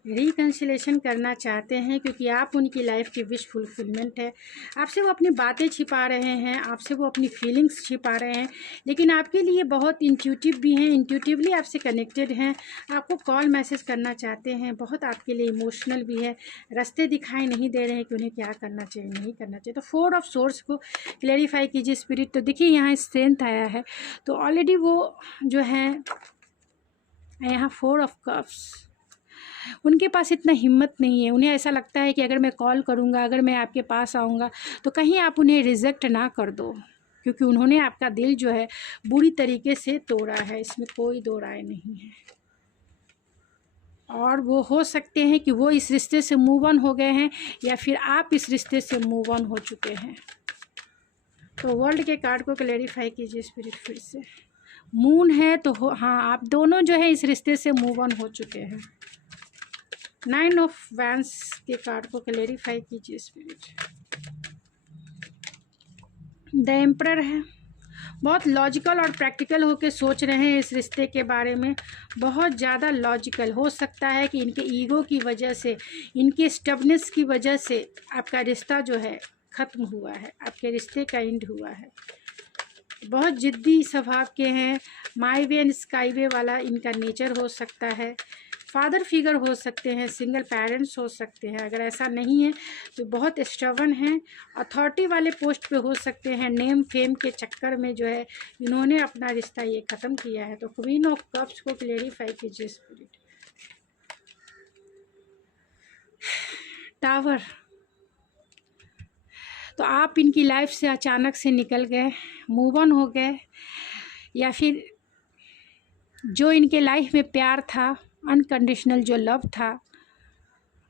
रिकन्सिलेशन करना चाहते हैं, क्योंकि आप उनकी लाइफ की विश फुलफिलमेंट है। आपसे वो अपनी बातें छिपा रहे हैं, आपसे वो अपनी फीलिंग्स छिपा रहे हैं, लेकिन आपके लिए बहुत इंट्यूटिव भी हैं, इंट्यूटिवली आपसे कनेक्टेड हैं, आपको कॉल मैसेज करना चाहते हैं, बहुत आपके लिए इमोशनल भी है। रास्ते दिखाई नहीं दे रहे हैं कि उन्हें क्या करना चाहिए, नहीं करना चाहिए। तो 4 ऑफ सोर्स को क्लैरिफाई कीजिए स्पिरिट। तो देखिए यहाँ स्ट्रेंथ आया है, तो ऑलरेडी वो जो है यहाँ 4 ऑफ कप्स, उनके पास इतना हिम्मत नहीं है। उन्हें ऐसा लगता है कि अगर मैं कॉल करूँगा, अगर मैं आपके पास आऊँगा तो कहीं आप उन्हें रिजेक्ट ना कर दो, क्योंकि उन्होंने आपका दिल जो है बुरी तरीके से तोड़ा है, इसमें कोई दो राय नहीं है। और वो हो सकते हैं कि वो इस रिश्ते से मूव ऑन हो गए हैं, या फिर आप इस रिश्ते से मूव ऑन हो चुके हैं। तो वर्ल्ड के कार्ड को क्लैरिफाई कीजिए स्पिरिट फिर से। मून है तो हाँ, आप दोनों जो है इस रिश्ते से मूव ऑन हो चुके हैं। 9 ऑफ वैंस के कार्ड को क्लैरिफाई कीजिए स्पिरिट। द एम्परर है, बहुत लॉजिकल और प्रैक्टिकल होके सोच रहे हैं इस रिश्ते के बारे में, बहुत ज़्यादा लॉजिकल। हो सकता है कि इनके ईगो की वजह से, इनके स्टबनेस की वजह से आपका रिश्ता जो है ख़त्म हुआ है, आपके रिश्ते का एंड हुआ है। बहुत जिद्दी स्वभाव के हैं, माई वे एंड स्काई वे वाला इनका नेचर हो सकता है। फादर फिगर हो सकते हैं, सिंगल पेरेंट्स हो सकते हैं। अगर ऐसा नहीं है तो बहुत स्टबर्न हैं, अथॉरिटी वाले पोस्ट पे हो सकते हैं। नेम फेम के चक्कर में जो है इन्होंने अपना रिश्ता ये ख़त्म किया है। तो क्वीन ऑफ कप्स को क्लेरिफाई कीजिए स्पिरिट। टावर, तो आप इनकी लाइफ से अचानक से निकल गए, मूव ऑन हो गए, या फिर जो इनके लाइफ में प्यार था, अनकंडीशनल जो लव था,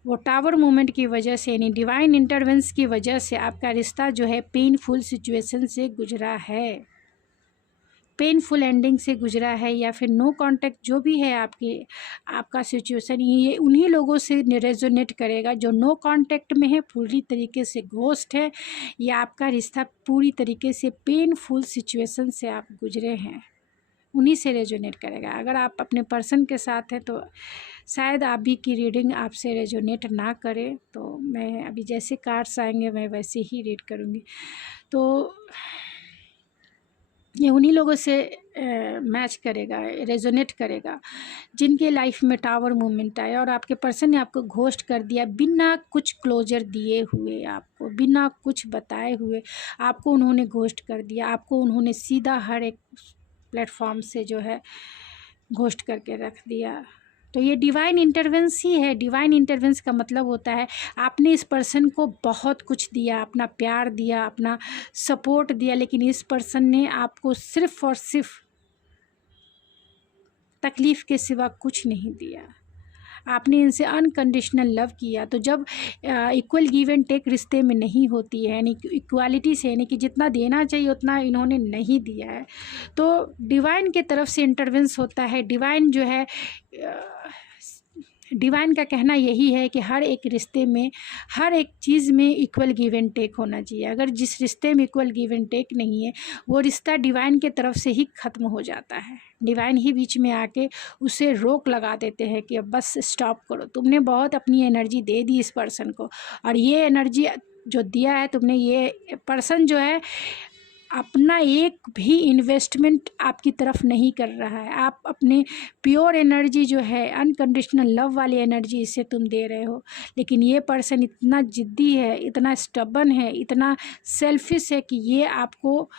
वो टावर मूवमेंट की वजह से, यानी डिवाइन इंटरवेंस की वजह से आपका रिश्ता जो है पेनफुल सिचुएशन से गुजरा है, पेनफुल एंडिंग से गुजरा है, या फिर नो कांटेक्ट जो भी है आपका सिचुएशन, ये उन्हीं लोगों से रेजोनेट करेगा जो नो कांटेक्ट में है, पूरी तरीके से घोस्ट है, या आपका रिश्ता पूरी तरीके से पेनफुल सिचुएशन से आप गुजरे हैं, उन्हीं से रेजोनेट करेगा। अगर आप अपने पर्सन के साथ हैं तो शायद अभी की रीडिंग आपसे रेजोनेट ना करे, तो मैं अभी जैसे कार्ड्स आएंगे मैं वैसे ही रीड करूँगी। तो ये उन्हीं लोगों से मैच करेगा, रेजोनेट करेगा जिनके लाइफ में टावर मूवमेंट आया और आपके पर्सन ने आपको घोस्ट कर दिया, बिना कुछ क्लोजर दिए हुए, आपको बिना कुछ बताए हुए आपको उन्होंने घोस्ट कर दिया। आपको उन्होंने सीधा हर एक प्लेटफॉर्म से जो है घोस्ट करके रख दिया। तो ये डिवाइन इंटरवेंस ही है। डिवाइन इंटरवेंस का मतलब होता है आपने इस पर्सन को बहुत कुछ दिया, अपना प्यार दिया, अपना सपोर्ट दिया, लेकिन इस पर्सन ने आपको सिर्फ़ और सिर्फ तकलीफ़ के सिवा कुछ नहीं दिया। आपने इनसे अनकंडीशनल लव किया। तो जब इक्वल गिव एंड टेक रिश्ते में नहीं होती है, यानी कि इक्वालिटी से, यानी कि जितना देना चाहिए उतना इन्होंने नहीं दिया है, तो डिवाइन के तरफ से इंटरवेंस होता है। डिवाइन जो है डिवाइन का कहना यही है कि हर एक रिश्ते में, हर एक चीज़ में इक्वल गिव एंड टेक होना चाहिए। अगर जिस रिश्ते में इक्वल गिव एंड टेक नहीं है, वो रिश्ता डिवाइन के तरफ से ही ख़त्म हो जाता है। डिवाइन ही बीच में आके उसे रोक लगा देते हैं कि अब बस स्टॉप करो, तुमने बहुत अपनी एनर्जी दे दी इस पर्सन को, और ये एनर्जी जो दिया है तुमने, ये पर्सन जो है अपना एक भी इन्वेस्टमेंट आपकी तरफ नहीं कर रहा है। आप अपने प्योर एनर्जी जो है, अनकंडीशनल लव वाली एनर्जी इसे तुम दे रहे हो, लेकिन ये पर्सन इतना ज़िद्दी है, इतना स्टबन है, इतना सेल्फिश है कि ये आपको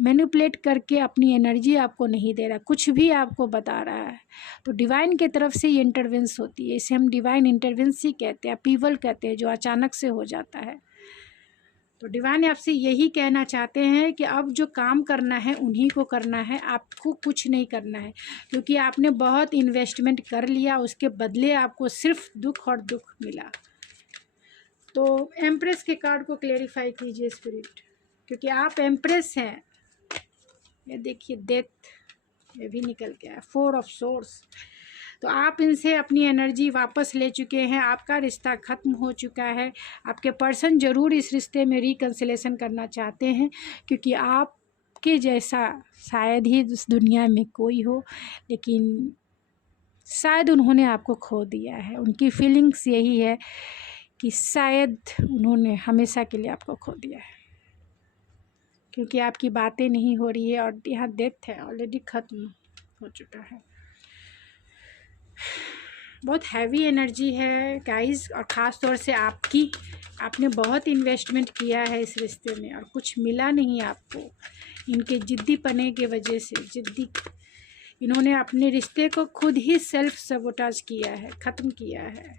मैनिपुलेट करके अपनी एनर्जी आपको नहीं दे रहा, कुछ भी आपको बता रहा है। तो डिवाइन के तरफ से ये इंटरवेंस होती है, इसे हम डिवाइन इंटरवेंस ही कहते हैं, अपीवल कहते हैं, जो अचानक से हो जाता है। तो डिवाइन आपसे यही कहना चाहते हैं कि अब जो काम करना है उन्हीं को करना है, आपको कुछ नहीं करना है, क्योंकि आपने बहुत इन्वेस्टमेंट कर लिया, उसके बदले आपको सिर्फ दुख और दुख मिला। तो एम्प्रेस के कार्ड को क्लेरिफाई कीजिए स्पिरिट, क्योंकि आप एम्प्रेस हैं। ये देखिए डेथ, ये भी निकल गया है, 4 ऑफ सोर्स। तो आप इनसे अपनी एनर्जी वापस ले चुके हैं, आपका रिश्ता ख़त्म हो चुका है। आपके पर्सन ज़रूर इस रिश्ते में रिकन्सिलेशन करना चाहते हैं, क्योंकि आपके जैसा शायद ही इस दुनिया में कोई हो, लेकिन शायद उन्होंने आपको खो दिया है। उनकी फीलिंग्स यही है कि शायद उन्होंने हमेशा के लिए आपको खो दिया है, क्योंकि आपकी बातें नहीं हो रही है, और यहाँ डेथ है, ऑलरेडी ख़त्म हो चुका है। बहुत हैवी एनर्जी है गाइस, और ख़ास तौर से आपने बहुत इन्वेस्टमेंट किया है इस रिश्ते में और कुछ मिला नहीं आपको। इनके ज़िद्दी पने के वजह से इन्होंने अपने रिश्ते को खुद ही सेल्फ सबोटाज किया है, ख़त्म किया है।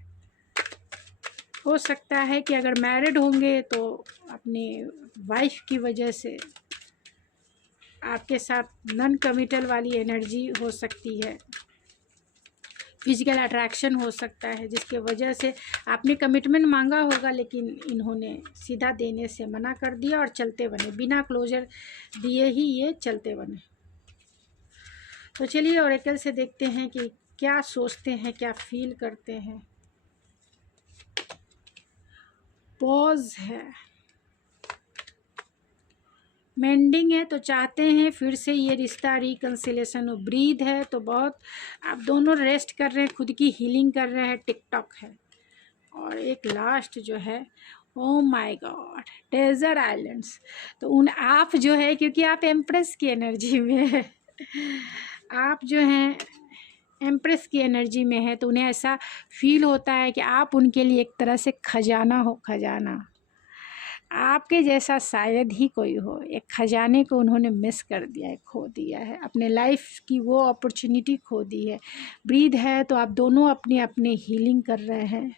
हो सकता है कि अगर मैरिड होंगे तो अपने वाइफ की वजह से आपके साथ नॉन कमिटल वाली एनर्जी हो सकती है, फिजिकल अट्रैक्शन हो सकता है, जिसके वजह से आपने कमिटमेंट मांगा होगा, लेकिन इन्होंने सीधा देने से मना कर दिया और चलते बने, बिना क्लोजर दिए ही ये चलते बने। तो चलिए ओरेकल से देखते हैं कि क्या सोचते हैं, क्या फील करते हैं। पॉज है, मेंडिंग है, तो चाहते हैं फिर से ये रिश्ता रिकन्सिलेशन हो। ब्रीद है, तो बहुत आप दोनों रेस्ट कर रहे हैं, खुद की हीलिंग कर रहे हैं। टिकटॉक है, और एक लास्ट जो है, oh my God, desert islands. तो आप जो है, क्योंकि आप एम्प्रेस की एनर्जी में है, आप जो हैं एम्प्रेस की एनर्जी में है, तो उन्हें ऐसा फील होता है कि आप उनके लिए एक तरह से खजाना हो। खजाना आपके जैसा शायद ही कोई हो। एक खजाने को उन्होंने मिस कर दिया है, खो दिया है, अपने लाइफ की वो अपॉर्चुनिटी खो दी है। ब्रीद है, तो आप दोनों अपने अपने हीलिंग कर रहे हैं,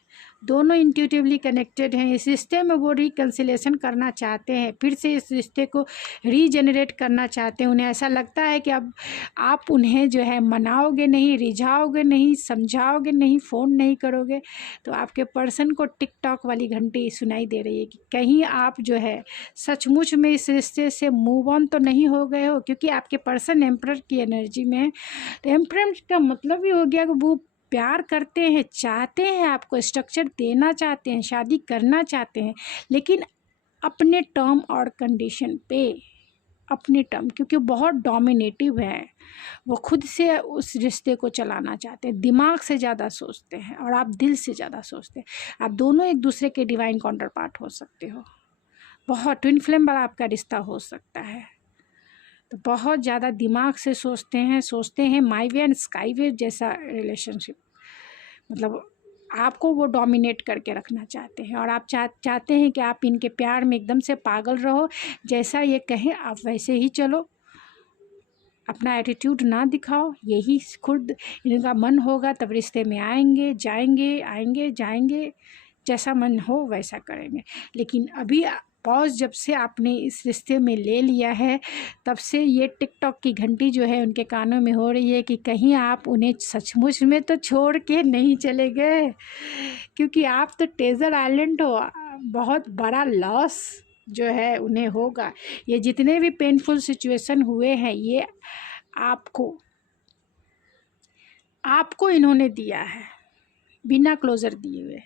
दोनों इंट्यूटिवली कनेक्टेड हैं। इस रिश्ते में वो रिकन्सिलेशन करना चाहते हैं, फिर से इस रिश्ते को रीजनरेट करना चाहते हैं। उन्हें ऐसा लगता है कि अब आप उन्हें जो है मनाओगे नहीं, रिझाओगे नहीं, समझाओगे नहीं, फ़ोन नहीं करोगे। तो आपके पर्सन को टिकटॉक वाली घंटी सुनाई दे रही है कि कहीं आप जो है सचमुच में इस रिश्ते से मूव ऑन तो नहीं हो गए हो, क्योंकि आपके पर्सन एम्परर की एनर्जी में है। तो एम्परर का मतलब ही हो गया कि वो प्यार करते हैं, चाहते हैं, आपको स्ट्रक्चर देना चाहते हैं, शादी करना चाहते हैं, लेकिन अपने टर्म और कंडीशन पे, अपने टर्म, क्योंकि बहुत डोमिनेटिव है। वो खुद से उस रिश्ते को चलाना चाहते हैं, दिमाग से ज़्यादा सोचते हैं और आप दिल से ज़्यादा सोचते हैं। आप दोनों एक दूसरे के डिवाइन काउंटर पार्ट हो सकते हो। बहुत ट्विन फ्लेम वाला आपका रिश्ता हो सकता है। तो बहुत ज़्यादा दिमाग से सोचते हैं माई वे एंड स्काई वे जैसा रिलेशनशिप। मतलब आपको वो डोमिनेट करके रखना चाहते हैं, और आप चाहते हैं कि आप इनके प्यार में एकदम से पागल रहो, जैसा ये कहें आप वैसे ही चलो, अपना एटीट्यूड ना दिखाओ। यही खुद इनका मन होगा तब रिश्ते में आएंगे जाएंगे, जैसा मन हो वैसा करेंगे। लेकिन अभी पॉज जब से आपने इस रिश्ते में ले लिया है, तब से ये टिकटॉक की घंटी जो है उनके कानों में हो रही है कि कहीं आप उन्हें सचमुच में तो छोड़ के नहीं चले गए, क्योंकि आप तो डेजर्ट आइलैंड हो। बहुत बड़ा लॉस जो है उन्हें होगा। ये जितने भी पेनफुल सिचुएशन हुए हैं, ये आपको इन्होंने दिया है। बिना क्लोज़र दिए हुए।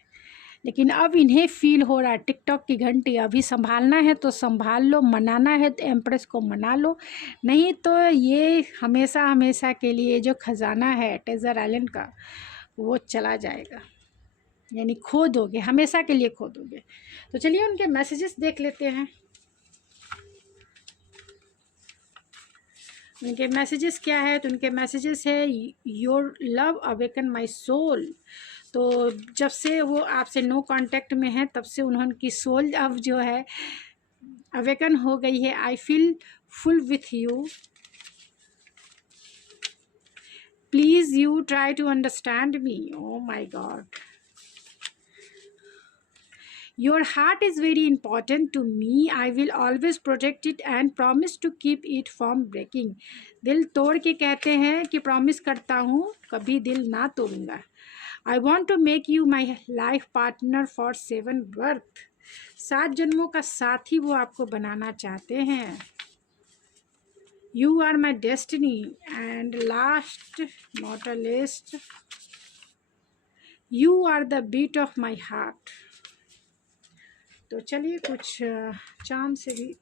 लेकिन अब इन्हें फ़ील हो रहा है टिकटॉक की घंटी अभी संभालना है तो संभाल लो, मनाना है तो एम्प्रेस को मना लो, नहीं तो ये हमेशा हमेशा के लिए जो ख़जाना है ट्रेजर आइलैंड का वो चला जाएगा, यानी खो दोगे, हमेशा के लिए खो दोगे। तो चलिए उनके मैसेजेस देख लेते हैं। उनके मैसेजेस क्या है? तो उनके मैसेजेस है your love awaken my soul. तो जब से वो आपसे नो कांटेक्ट में है तब से उनकी सोल अब जो है अवेकन हो गई है। I feel full with you, please you try to understand me. Oh my God, your heart is very important to me, I will always protect it and promise to keep it from breaking। दिल तोड़ के कहते हैं कि promise करता हूँ कभी दिल ना तोड़ूंगा। I want to make you my life partner for 7 birth। 7 जन्मों का साथी वो आपको बनाना चाहते हैं। You are my destiny and last not a least, you are the beat of my heart। तो चलिए कुछ चांद से भी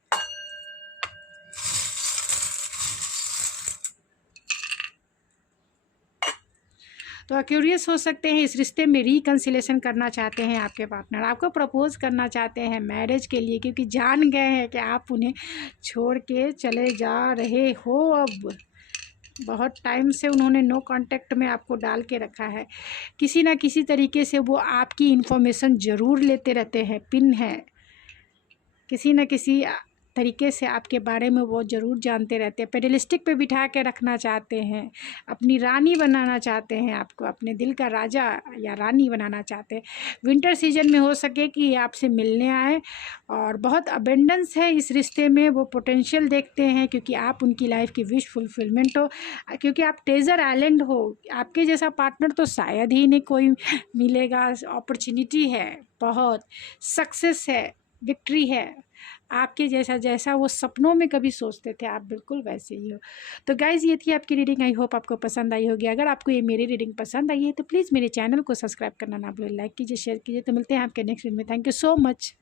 तो क्यूरियस हो सकते हैं, इस रिश्ते में रिकन्सिलेशन करना चाहते हैं आपके पार्टनर, आपको प्रपोज करना चाहते हैं मैरिज के लिए, क्योंकि जान गए हैं कि आप उन्हें छोड़ के चले जा रहे हो। अब बहुत टाइम से उन्होंने नो कांटेक्ट में आपको डाल के रखा है, किसी ना किसी तरीके से वो आपकी इन्फॉर्मेशन ज़रूर लेते रहते हैं, पिन है, किसी न किसी तरीके से आपके बारे में वो ज़रूर जानते रहते हैं। पेडलिस्टिक पे बिठा के रखना चाहते हैं, अपनी रानी बनाना चाहते हैं, आपको अपने दिल का राजा या रानी बनाना चाहते हैं। विंटर सीजन में हो सके कि आपसे मिलने आए, और बहुत अबेंडेंस है इस रिश्ते में, वो पोटेंशियल देखते हैं क्योंकि आप उनकी लाइफ की विश फुलफिलमेंट हो, क्योंकि आप ट्रेजर आइलैंड हो। आपके जैसा पार्टनर तो शायद ही नहीं कोई मिलेगा। अपॉर्चुनिटी है, बहुत सक्सेस है, विक्ट्री है, आपके जैसा वो सपनों में कभी सोचते थे आप बिल्कुल वैसे ही हो। तो गाइज़ ये थी आपकी रीडिंग, आई होप आपको पसंद आई होगी। अगर आपको ये मेरी रीडिंग पसंद आई है तो प्लीज़ मेरे चैनल को सब्सक्राइब करना ना भूलें, लाइक कीजिए, शेयर कीजिए। तो मिलते हैं आपके नेक्स्ट वीडियो में। Thank you so much.